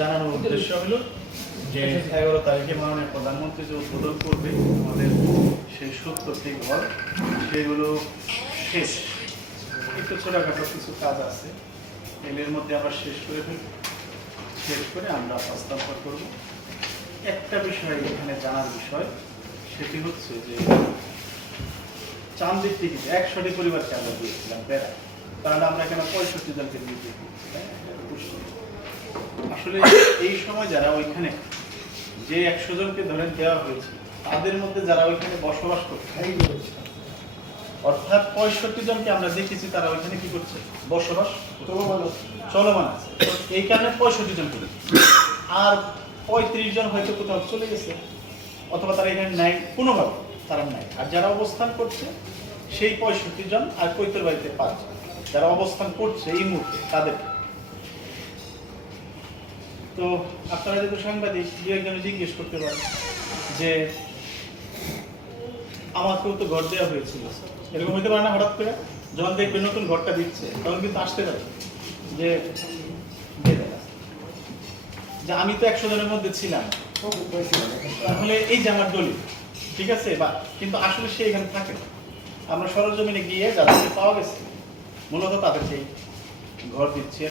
জানানোর উদ্দেশ্য হলো যে এগারো তারিখে মাননীয় প্রধানমন্ত্রী যে উদ্বোধন করবে আমাদের সেই সত্তরটি ঘর সেগুলো শেষ। একটু ছোটোখাটো কিছু কাজ আছে। এর মধ্যে আমরা শেষ করে ফেলব শেষ করে আমরা হস্তান্তর করব। একটা বিষয় এখানে জানার বিষয় সেটি হচ্ছে যে চান্দির টিকিট একশোটি পরিবারকে আমরা দিয়েছিলাম বেড়া কারণ আমরা এখানে পঁয়ষট্টি জনকে দিয়ে দিয়েছি তাই না? এটা তো বুঝতে হবে। আসলে এই সময় যারা ওইখানে যে একশো জনকে ধরে দেওয়া হয়েছে তাদের মধ্যে যারা ওইখানে বসবাস করছে অর্থাৎ পঁয়ষট্টি জনকে আমরা দেখেছি তারা ওইখানে কি করছে? বসবাস চলমান আছে। এই কারণে পঁয়ষট্টি জন করে আর পঁয়ত্রিশ জন হয়তো কোথাও চলে গেছে অথবা তারা এখানে নাই কোনোভাবে তারা নাই। আর যারা অবস্থান করছে সেই পঁয়ষট্টি জন আর কৈতর বাড়িতে পাঁচ জন। যারা অবস্থান করছে এই মুহূর্তে, তাদের। তো আপনারা যেহেতু সাংবাদিক দু একজন জিজ্ঞেস করতে পারেন যে, আমাকেও তো ঘর দেওয়া হয়েছিল। এরকম হইতে পারে না হঠাৎ করে? যখন দেখবে নতুন ঘরটা দিচ্ছে, তখন কিন্তু আসতে পারে যে যে আমি তো একশো জনের মধ্যে ছিলাম। তাহলে এই যে আমার দলিল, ঠিক আছে? বা, কিন্তু আসলে সে এখানে থাকে আমরা সরজমিনে গিয়ে যাদেরকে পাওয়া গেছে মূলত তাদেরকে ঘর দিচ্ছি।